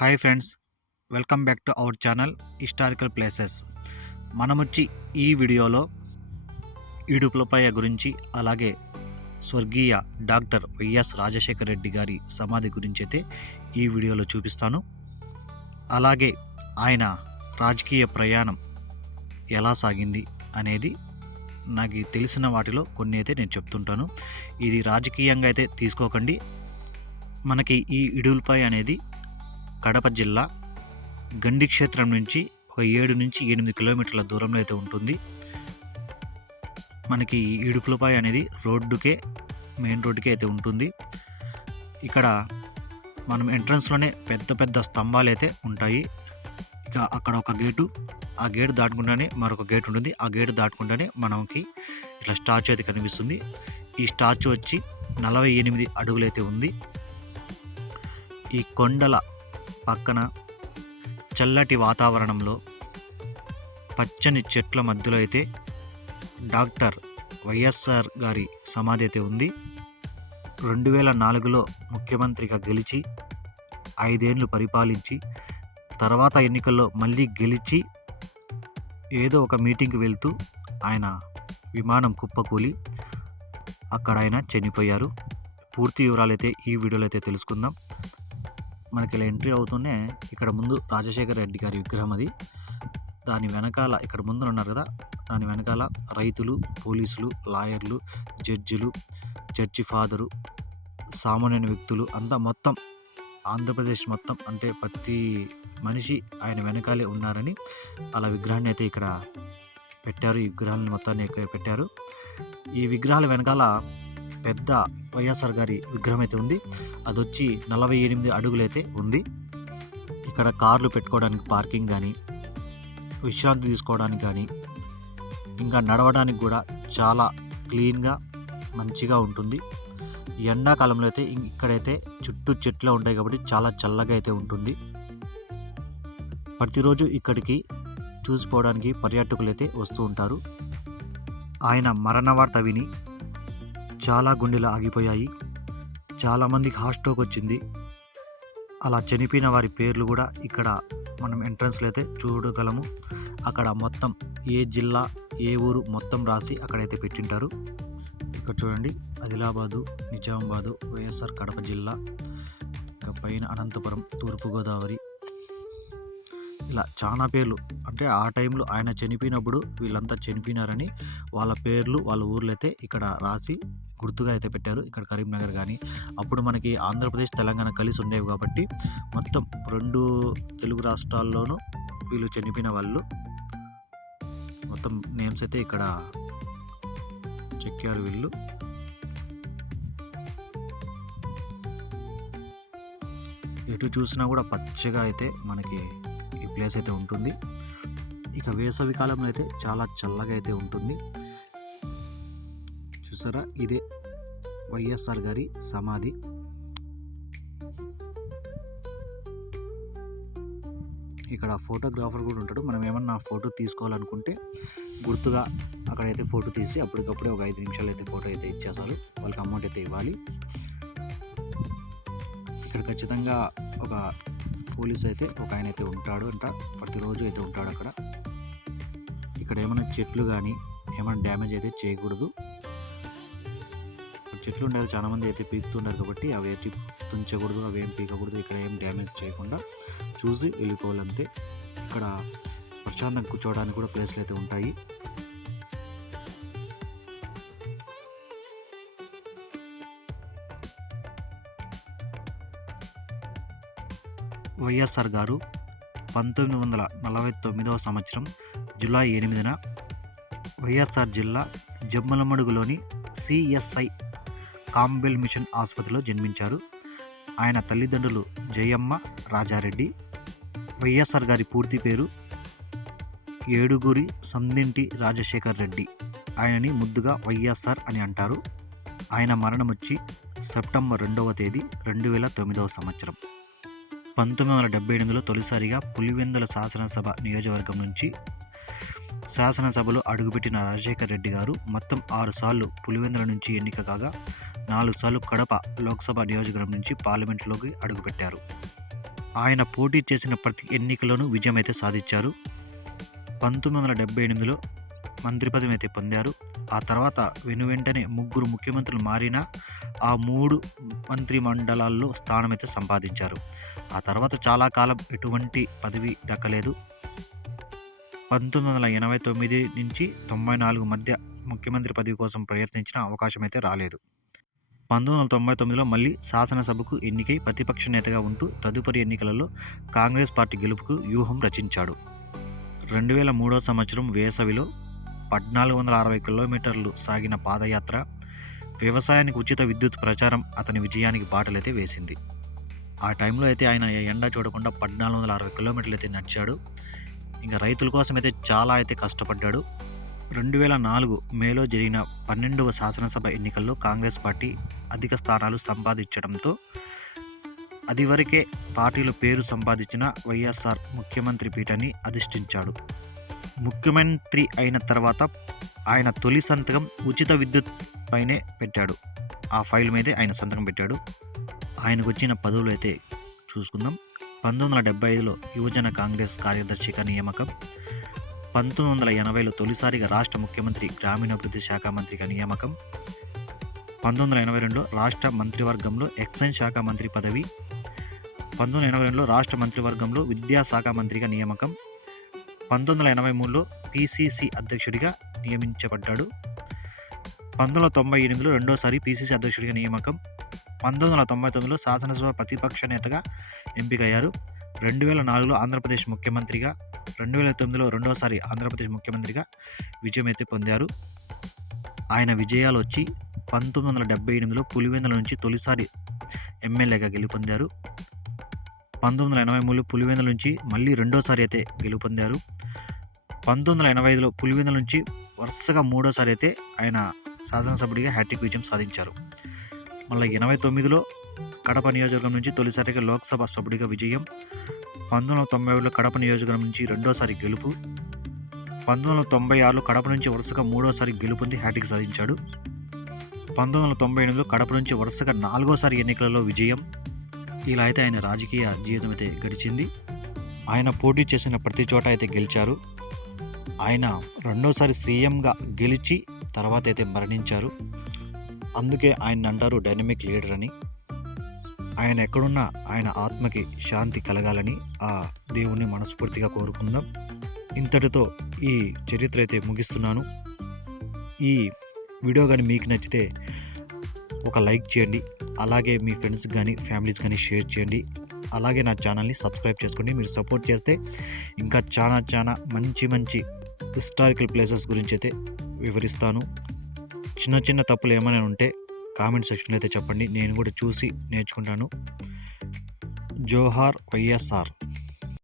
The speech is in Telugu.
Hi friends, welcome back to our channel historical places. మనమొచ్చి ఈ వీడియోలో ఈడుపులపయ్య గురించి, అలాగే స్వర్గీయ డాక్టర్ వైఎస్ రాజశేఖర రెడ్డి గారి సమాధి గురించి అయితే ఈ వీడియోలో చూపిస్తాను. అలాగే ఆయన రాజకీయ ప్రయాణం ఎలా సాగింది అనేది నాకు తెలిసిన వాటిలో కొన్ని అయితే నేను చెప్తుంటాను. ఇది రాజకీయంగా అయితే తీసుకోకండి. మనకి ఈ ఈడుపులపయ్య అనేది కడప జిల్లా గండి క్షేత్రం నుంచి ఒక 7 నుంచి 8 కిలోమీటర్ల దూరంలో అయితే ఉంటుంది. మనకి ఈడుపులపయ్య అనేది మెయిన్ రోడ్డుకే అయితే ఉంటుంది. ఇక్కడ మనం ఎంట్రన్స్లోనే పెద్ద పెద్ద స్తంభాలు అయితే ఉంటాయి. ఇక అక్కడ ఒక గేటు, ఆ గేటు దాటుకుండానే మరొక గేటు ఉంటుంది. ఆ గేటు దాటుకుండానే మనకి ఇట్లా స్టాచ్యూ అయితే కనిపిస్తుంది. ఈ స్టాచ్యూ వచ్చి 48 అడుగులైతే ఉంది. ఈ కొండల పక్కన చల్లటి వాతావరణంలో పచ్చని చెట్ల మధ్యలో అయితే డాక్టర్ వైఎస్ఆర్ గారి సమాధి అయితే ఉంది. 2004లో ముఖ్యమంత్రిగా గెలిచి 5 ఏళ్ళు పరిపాలించి, తర్వాత ఎన్నికల్లో మళ్ళీ గెలిచి ఏదో ఒక మీటింగ్కి వెళ్తూ ఆయన విమానం కుప్పకూలి అక్కడ ఆయన చనిపోయారు. పూర్తి వివరాలు అయితే ఈ వీడియోలో అయితే తెలుసుకుందాం. మనకి ఇలా ఎంట్రీ అవుతూనే ఇక్కడ ముందు రాజశేఖర రెడ్డి గారి విగ్రహం అది. దాని వెనకాల ఇక్కడ ముందు ఉన్నారు కదా, దాని వెనకాల రైతులు, పోలీసులు, లాయర్లు, జడ్జిలు, జడ్జి ఫాదరు, సామాన్య వ్యక్తులు అంతా మొత్తం ఆంధ్రప్రదేశ్ మొత్తం అంటే ప్రతి మనిషి ఆయన వెనకాలే ఉన్నారని అలా విగ్రహాన్ని అయితే ఇక్కడ పెట్టారు. ఈ విగ్రహాన్ని మొత్తాన్ని ఇక్కడ పెట్టారు. ఈ విగ్రహాల వెనకాల పెద్ద వైఎస్ఆర్ గారి విగ్రహం అయితే ఉంది. అది వచ్చి 48 అడుగులైతే ఉంది. ఇక్కడ కార్లు పెట్టుకోవడానికి పార్కింగ్ కానీ, విశ్రాంతి తీసుకోవడానికి కానీ, ఇంకా నడవడానికి కూడా చాలా క్లీన్గా మంచిగా ఉంటుంది. ఎండాకాలంలో అయితే ఇక్కడైతే చుట్టూ చెట్లు ఉంటాయి కాబట్టి చాలా చల్లగా అయితే ఉంటుంది. ప్రతిరోజు ఇక్కడికి చూసిపోవడానికి పర్యాటకులు అయితే వస్తూ ఉంటారు. ఆయన మరణ వార్త విని చాలా గుండెలు ఆగిపోయాయి. చాలామందికి హార్ట్ స్ట్రోక్ వచ్చింది. అలా చనిపోయిన వారి పేర్లు కూడా ఇక్కడ మనం ఎంట్రన్స్లో అయితే చూడగలము. అక్కడ మొత్తం ఏ జిల్లా, ఏ ఊరు మొత్తం రాసి అక్కడైతే పెట్టింటారు. ఇక్కడ చూడండి, ఆదిలాబాదు, నిజామాబాదు, వైఎస్ఆర్ కడప జిల్లా, ఇక పైన అనంతపురం, తూర్పుగోదావరి, ఇలా చాలా పేర్లు. అంటే ఆ టైంలో ఆయన చనిపోయినప్పుడు వీళ్ళంతా చనిపోయినారని వాళ్ళ పేర్లు, వాళ్ళ ఊర్లు అయితే ఇక్కడ రాసి గుర్తుగా అయితే పెట్టారు. ఇక్కడ కరీంనగర్ కానీ, అప్పుడు మనకి ఆంధ్రప్రదేశ్, తెలంగాణ కలిసి ఉండేవి కాబట్టి మొత్తం 2 తెలుగు రాష్ట్రాల్లోనూ వీళ్ళు చనిపోయిన వాళ్ళు మొత్తం నేమ్స్ అయితే ఇక్కడ చెక్కారు వీళ్ళు. ఎటు చూసినా కూడా పచ్చగా అయితే మనకి ఈ ప్లేస్ అయితే ఉంటుంది. ఇక వేసవి కాలంలో అయితే చాలా చల్లగా అయితే ఉంటుంది. చూసారా, ఇదే వైఎస్ఆర్ గారి సమాధి. ఇక్కడ ఫోటోగ్రాఫర్ కూడా ఉంటాడు. మనం ఏమన్నా ఫోటో తీసుకోవాలనుకుంటే గుర్తుగా అక్కడైతే ఫోటో తీసి అప్పటికప్పుడే ఒక 5 నిమిషాలు అయితే ఫోటో అయితే ఇచ్చేస్తారు. వాళ్ళకి అమౌంట్ అయితే ఇవ్వాలి. ఇక్కడ ఖచ్చితంగా ఒక పోలీస్ అయితే ఒక ఆయన అయితే ఉంటాడు అంట, ప్రతిరోజు అయితే ఉంటాడు అక్కడ. ఇక్కడ ఏమైనా చెట్లు కానీ ఏమైనా డ్యామేజ్ అయితే చేయకూడదు. చెట్లు ఉండేది చాలా మంది అయితే పీకుతున్నారు కాబట్టి అవి అయితే తుంచకూడదు, అవి ఏం పీకకూడదు. ఇక్కడ ఏం డ్యామేజ్ చేయకుండా చూసి వెళ్ళిపోవాలంతే. ఇక్కడ ప్రశాంతంగా కూర్చోవడానికి కూడా ప్లేస్లు అయితే ఉంటాయి. వైఎస్ఆర్ గారు 1949వ సంవత్సరం జూలై 8న వైఎస్ఆర్ జిల్లా జమ్మలమడుగులోని సిఎస్ఐ కాంబెల్ మిషన్ ఆసుపత్రిలో జన్మించారు. ఆయన తల్లిదండ్రులు జయమ్మ, రాజారెడ్డి. వైఎస్ఆర్ గారి పూర్తి పేరు ఏడుగురి సందింటి రాజశేఖర్ రెడ్డి. ఆయనని ముద్దుగా వైఎస్ఆర్ అని అంటారు. ఆయన మరణం వచ్చి సెప్టెంబర్ 2వ తేదీ 2009వ సంవత్సరం. 1978లో తొలిసారిగా పులివెందుల శాసనసభ నియోజకవర్గం నుంచి శాసనసభలో అడుగుపెట్టిన రాజశేఖర రెడ్డి గారు మొత్తం 6 సార్లు పులివెందుల నుంచి ఎన్నిక కాగా 4 సార్లు కడప లోక్సభ నియోజకవర్గం నుంచి పార్లమెంటులోకి అడుగుపెట్టారు. ఆయన పోటీ చేసిన ప్రతి ఎన్నికలోనూ విజయం అయితే సాధించారు. 1978లో మంత్రి పదవిని అయితే పొందారు. ఆ తర్వాత వెనువెంటనే 3 ముఖ్యమంత్రులు మారినా ఆ 3 మంత్రి మండలాల్లో స్థానం అయితే సంపాదించారు. ఆ తర్వాత చాలా కాలం ఎటువంటి పదవి దక్కలేదు. 1989 నుంచి 94 మధ్య ముఖ్యమంత్రి పదవి కోసం ప్రయత్నించిన అవకాశం అయితే రాలేదు. 1999లో మళ్ళీ శాసనసభకు ఎన్నికై ప్రతిపక్ష నేతగా ఉంటూ తదుపరి ఎన్నికలలో కాంగ్రెస్ పార్టీ గెలుపుకు వ్యూహం రచించాడు. 2003 సంవత్సరం వేసవిలో 1460 కిలోమీటర్లు సాగిన పాదయాత్ర, వ్యవసాయానికి ఉచిత విద్యుత్ ప్రచారం అతని విజయానికి బాటలైతే వేసింది. ఆ టైంలో అయితే ఆయన ఎండ చూడకుండా 1460 కిలోమీటర్లు అయితే నడిచాడు. ఇంకా రైతుల కోసం అయితే చాలా అయితే కష్టపడ్డాడు. 2004 మేలో జరిగిన 12వ శాసనసభ ఎన్నికల్లో కాంగ్రెస్ పార్టీ అధిక స్థానాలు సంపాదించడంతో అదివరకే పార్టీలో పేరు సంపాదించిన వైఎస్ఆర్ ముఖ్యమంత్రి పీఠాన్ని అధిష్ఠించాడు. ముఖ్యమంత్రి అయిన తర్వాత ఆయన తొలి సంతకం ఉచిత విద్యుత్ పైనే పెట్టాడు. ఆ ఫైల్ మీదే ఆయన సంతకం పెట్టాడు. ఆయనకు వచ్చిన పదవులు అయితే చూసుకుందాం. 1975లో యువజన కాంగ్రెస్ కార్యదర్శిగా నియామకం. 1980లో తొలిసారిగా రాష్ట్ర ముఖ్యమంత్రి గ్రామీణాభివృద్ధి శాఖ మంత్రిగా నియామకం. 1982లో రాష్ట్ర మంత్రివర్గంలో ఎక్సైజ్ శాఖ మంత్రి పదవి. 1982లో రాష్ట్ర మంత్రివర్గంలో విద్యాశాఖ మంత్రిగా నియామకం. 1983లో పిసిసి అధ్యక్షుడిగా నియమించబడ్డాడు. 1998లో రెండోసారి పిసిసి అధ్యక్షుడిగా నియామకం. 1999లో శాసనసభ ప్రతిపక్ష నేతగా ఎంపికయ్యారు. 2004లో ఆంధ్రప్రదేశ్ ముఖ్యమంత్రిగా, 2009లో రెండోసారి ఆంధ్రప్రదేశ్ ముఖ్యమంత్రిగా విజయం అయితే పొందారు. ఆయన విజయాలు వచ్చి 1978లో పులివెందుల నుంచి తొలిసారి ఎమ్మెల్యేగా గెలుపొందారు. 1983లో పులివెందుల నుంచి మళ్ళీ రెండోసారి అయితే గెలుపొందారు. 1985లో పులివెందుల నుంచి వరుసగా మూడోసారి అయితే ఆయన శాసనసభ్యుడిగా హ్యాట్రిక్ విజయం సాధించారు. మళ్ళీ 89లో కడప నియోజకవర్గం నుంచి తొలిసారిగా లోక్సభ సభ్యుడిగా విజయం. 1991లో కడప నియోజకవర్గం నుంచి రెండోసారి గెలుపు. 1996లో కడప నుంచి వరుసగా మూడోసారి గెలుపొంది హ్యాట్రిక్ సాధించాడు. 1998లో కడప నుంచి వరుసగా 4వసారి ఎన్నికలలో విజయం. ఇలా అయితే ఆయన రాజకీయ జీవితం అయితే గడిచింది. ఆయన పోటీ చేసిన ప్రతి చోట అయితే గెలిచారు. ఆయన రెండోసారి సీఎంగా గెలిచి తర్వాత అయితే మరణించారు. అందుకే ఆయన అంటారు డైనమిక్ లీడర్ అని. ఆయన ఎక్కడున్నా ఆయన ఆత్మకి శాంతి కలగాలని ఆ దేవుణ్ణి మనస్ఫూర్తిగా కోరుకుందాం. ఇంతటితో ఈ చరిత్ర అయితే ముగిస్తున్నాను. ఈ వీడియో కానీ మీకు నచ్చితే ఒక లైక్ చేయండి. అలాగే మీ ఫ్రెండ్స్ కానీ ఫ్యామిలీస్ కానీ షేర్ చేయండి. అలాగే నా ఛానల్ని సబ్స్క్రైబ్ చేసుకోండి. మీరు సపోర్ట్ చేస్తే ఇంకా చాలా మంచి హిస్టారికల్ ప్లేసెస్ గురించి అయితే వివరిస్తాను. చిన్న తప్పులు ఏమైనా ఉంటే కామెంట్ సెక్షన్లో అయితే చెప్పండి. నేను కూడా చూసి నేర్చుకుంటాను. జోహార్ వైఎస్ఆర్.